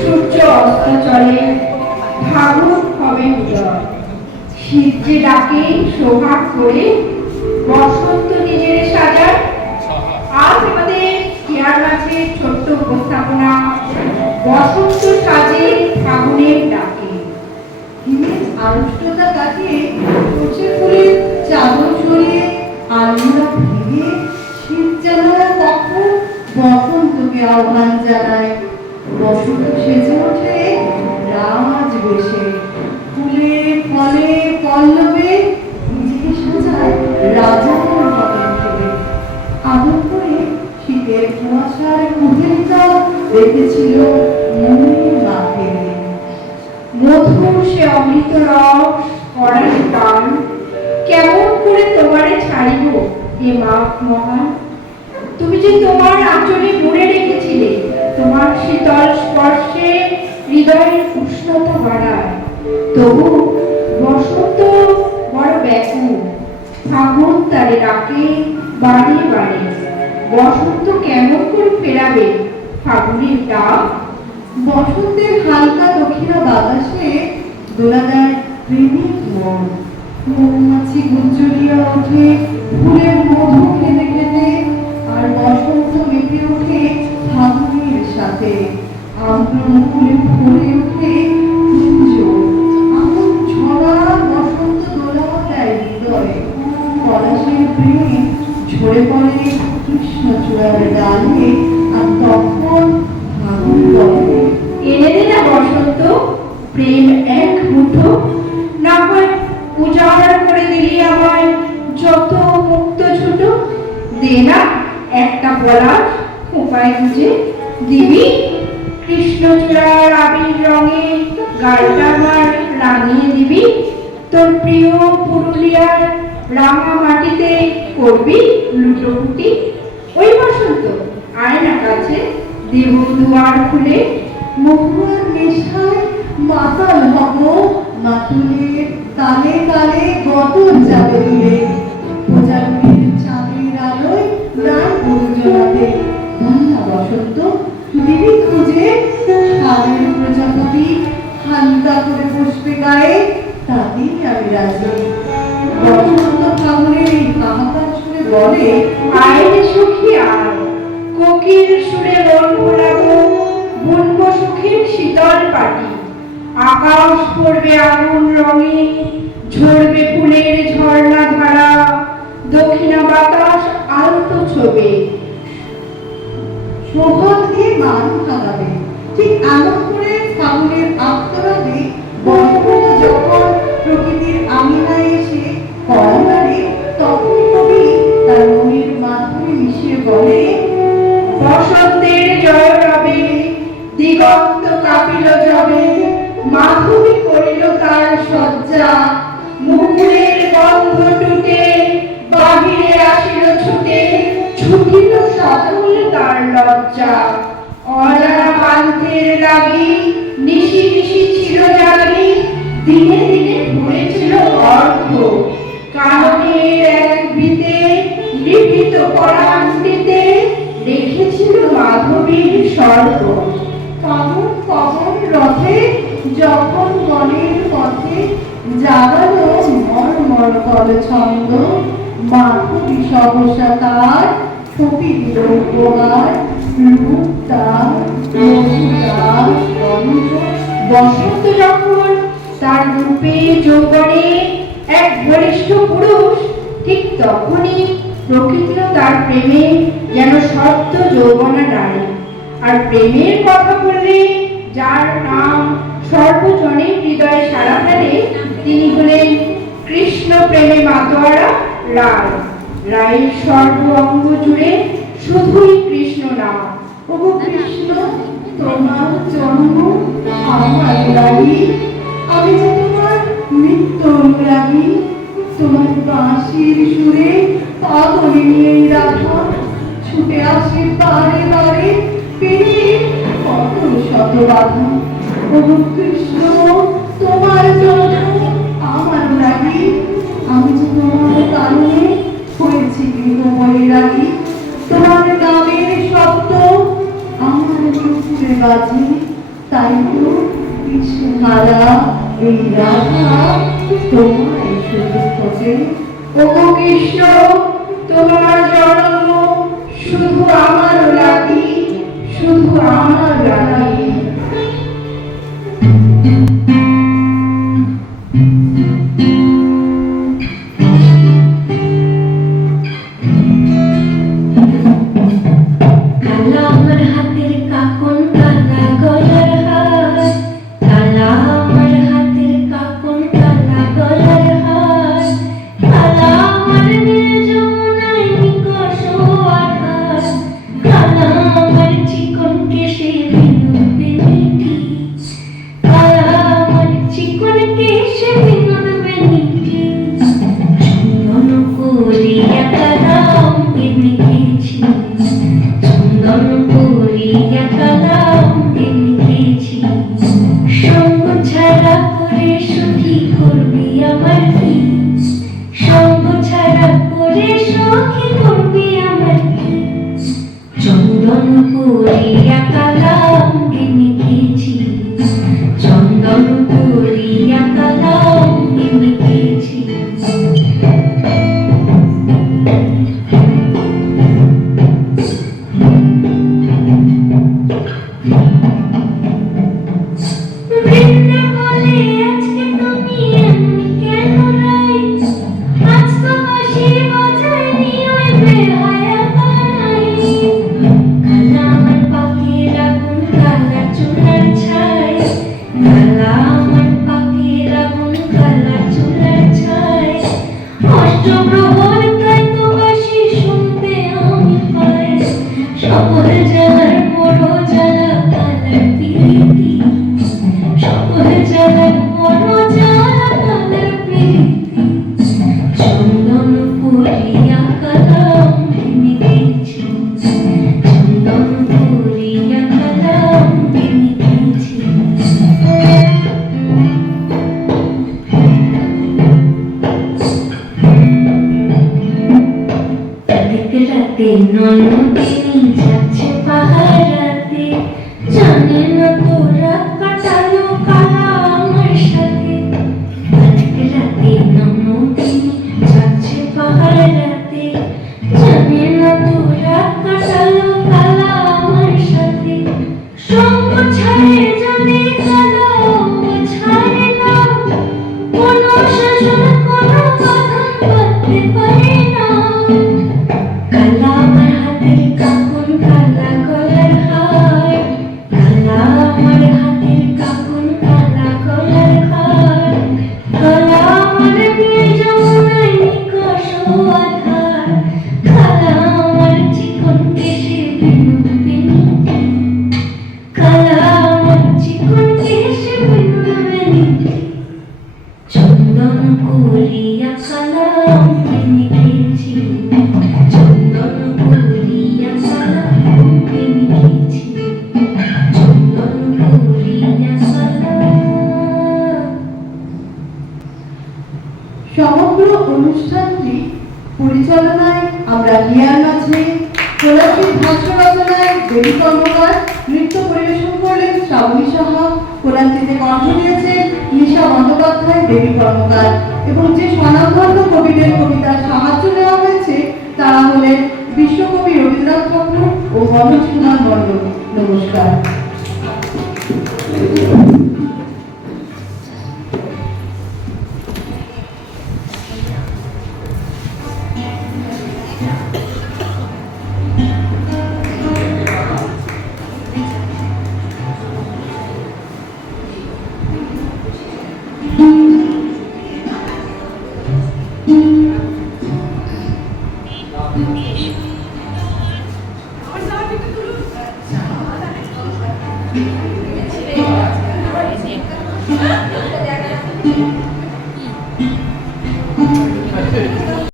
সূর্য অস্ত চলে, ফাগুন হবে উদয়, শীত যে ডাকে সোহাগ করে, বসন্ত নিজের সাজায়। আজ আমাদের চেয়ার মাঝে ছোট্ট উপস্থাপনা, বসন্ত সাজে ফাগুনের ডাকে। আড়ষ্টতা কাটিয়ে সর্ষে ফুলের চাদর ছড়িয়ে আলমিরা ভেঙে শীত জানালার কখন বসন্তকে আহ্বান জানায়। বসন্ত সেজে ওঠে রাজ বেশে, ফুলে ফলে পল্লবে নিজেকে সাজায় রাজার মতন করে। আদর করে শীতের কুয়াশার কুহেলিকা রেখেছিল মনের মাঠে। মধুর সে অমৃত রস করার টান, কেমন করে তোমারে ছাড়িব এ মাঘ মহান। তুমি যে তোমার আঁচলে মুড়ে রেখেছিলে, তোমার শীতল স্পর্শে হৃদয়ের উষ্ণতা বাড়ায়। তবু বসন্ত বড় ব্যাকুল, ফাগুন তারে ডাকে বাড়ি বাড়ি। বসন্ত কেমন করে ফেরাবে ফাগুনের ডাক। বসন্তের হালকা দক্ষিণা বাতাসে দোলা দেয় প্রেমিক মন। মৌমাছি গুঞ্জরিয়া ওঠে ফুলের মধু খেতে খেতে, আর বসন্ত মেতে ওঠে ফাগুনের সাথে। আম্র মুকুলে ভরে ওঠে কুঞ্জ, আমন ছড়া বসন্ত দোলা দেয় হৃদয়ে। পলাশের প্রেমে ঝরে পড়ে কৃষ্ণচূড়ার ডালে, আর তখন ফাগুন বলে এনে দে না বসন্ত প্রেম এক মুঠো, না হয় উজাড় করে দিলি আমায় যত মুক্ত ছোট। দে না একটা পলাশ খোঁপায় গুজে, দিবি কৃষ্ণচূড়ার আবির রঙে গালটা আমার রাঙিয়ে দিবি। তোর প্রিয় পুরুলিয়ার রাঙা মাটিতে করবি লুটোপুটি। ওই বসন্ত আয় না কাছে, দেব দুয়ার খুলে। মহুয়ার নেশায় মাতাল হব, মাতুলের তালে তালে গতর যাবে দূরে। প্রজাপতির চাঁদের আলোয় প্রায় গুঞ্জনাতে বন্যা বসন্ত দিবি খুঁজে। সাদের প্রজাপতি হালকা করে বসবে গায়ে, তাতেই আমি রাজি। বসন্ত ফাগুনের এই হাহাকার শুনে বলে আয় রে সখী আয়, কোকিল সুরে মন ভোলাবো, বুনবো সুখীর শীতল পাটি। আকাশ পড়বে আগুন রঙে, ঝরবে ফুলের ঝর্ণা ধারা, দক্ষিণা বাতাস আলতো ছবে। সোহাগ দিয়ে মান ভাঙাবে। ঠিক এমন করে ফাগুনের আত্মরাবে বসন্ত যখন প্রকৃতির আঙিনায় এসে কড়া নাড়ে, তখন কবি তার মনের মাধ্যমে মিশিয়ে বলে বসন্তের জয় রবে, দিগন্ত কাঁপিল যবে, মাধবী করিল তার সজ্জা। মুকুলের গন্ধ টুটে বাহিরে আসিল ছুটে, ছুটিল সকল তার লজ্জা। অজানা পান্থের লাগি নিশি নিশি ছিল জাগি, দিনে দিনে ঘুরেছিল অর্ঘ। কাননের এক বৃতে লিখিত পরান্তিতে রেখেছিল মাধবীর স্বর্গ। ফাগুন পবন রথে যখন বনের পথে জাগালো মর্মর কল ছন্দ, মাধবী সহসা তার ছবি দিল উপহার। রূপ তার মধুতার গন্ধ। বসন্ত যখন তার রূপে যৌবনে এক বলিষ্ঠ পুরুষ, ঠিক তখনই প্রকৃতিও তার প্রেমে যেন সদ্য যৌবনা নারী। আর প্রেমের কথা বললে যার নাম সর্বজনের হৃদয়ে সাড়া ফেলে, তিনি হলেন কৃষ্ণ প্রেমে মাতোয়ারা রায়। রায়ের সর্ব অঙ্গ জুড়ে শুধুই কৃষ্ণ নাম। ওগো কৃষ্ণ, তোমার জন্ম আমার লাগি, আমি যে তোমার নিত্য অনুরাগী। তোমার বাঁশির সুরে পাগলি নিয়ে রাধা ছুটে আসে বারে বারে, পেরিয়ে কত শত বাধা। ওগো কৃষ্ণ, তোমার জন্য আমার লাগি, আমি যে তোমার কারণে হয়েছি গৃহবৈরাগী। তোমার নামের শব্দ আমার বাজে, তাই তো হারা এই রাধা তোমায় শুধু খোঁজে। ওগো কৃষ্ণ, তোমার জন্ম শুধু আমার লাগি, শুধু আমার লাগি। কালা আমার হাতের কাকন, কালা গলার হার, কালা আমার হাতের কাকন, কালা গলার হার, কালা আমার নীল যমুনায় নিকষ আধার, কালা আমার চিকন কেশে বিনোদ বেনিটি, কালা আমার চিকন কেশে বিনোদ বেনিটি, চন্দন করিয়া কালাম এনেছি, চন্দন করিয়া কালাম এনেছি, সঙ্গ ছাড়া করে সখী করবি আমার কি, সঙ্গ ছাড়া করে সখী করবি আমার কি, চন্দন করিয়া কালাম এনেছি, চন্দন করিয়া কালাম এনেছি। বৃন্দাবনে আজকে তুমি এমনি কেন রাই, আজ তো বাঁশি বাজায়নি ওই বেহায়া পাড়ায়, কালা আমার পাখির আগুন, কালা চুলার ছাই, কালা আমার পাখির আগুন, কালা চুলার ছাই, অষ্টপ্রহর তাই তো বাঁশি শুনতে আমি পাই, সকল জ্বালার বড় জ্বালা কালার প্রীতি, সকল জ্বালার বড় জ্বালা কালার প্রীতি, চন্দন করিয়া কালাম এনেছি, চন্দন করিয়া কালাম এনেছি। এক রাতে নয়নদিনী যাচ্ছে পাহারাতে, জানে না তো রাত কাটালো কালা আমার সাথে, এক রাতে নয়নদিনী যাচ্ছে পাহারাতে, জানে না তো রাত কাটালো কালা আমার সাথে, সঙ্গ ছাড়ে যদি কালা ছাড়ে না, কোনো শাসন কোনো বাঁধন বাঁধতে পারে না, কালা আমার হাতের কাকন, কালা গলার হার, কালা আমার হাতের কাকন, কালা গলার হার, কালা আমার নীল যমুনায় নিকষ আধার, কালা আমার চিকন কেশে বিনোদ বেনিটি, কালা আমার চিকন কেশে বিনোদ বেনিটি, চন্দন করিয়া কালাম এনেছি, চন্দন করিয়া কালাম এনেছি, চন্দন করিয়া কালাম। সমগ্র অনুষ্ঠানটি পরিচালনায় আমরা হিয়ার মাঝে, কোলাশির ভাষ্য রচনায় দেবী কর্মকার, নৃত্য পরিবেশন করলেন শ্রাবণী সাহা, কোলাশিতে কণ্ঠ দিয়েছেন নিশা বন্দ্যোপাধ্যায়, দেবী কর্মকার, এবং যে স্বনামধন্য কবিদের কবিতার সাহায্য নেওয়া হয়েছে তারা হলেন বিশ্বকবি রবীন্দ্রনাথ ঠাকুর ও মনোজ কুমার মণ্ডল। নমস্কার। আমার জামা পিকটা তুলুন।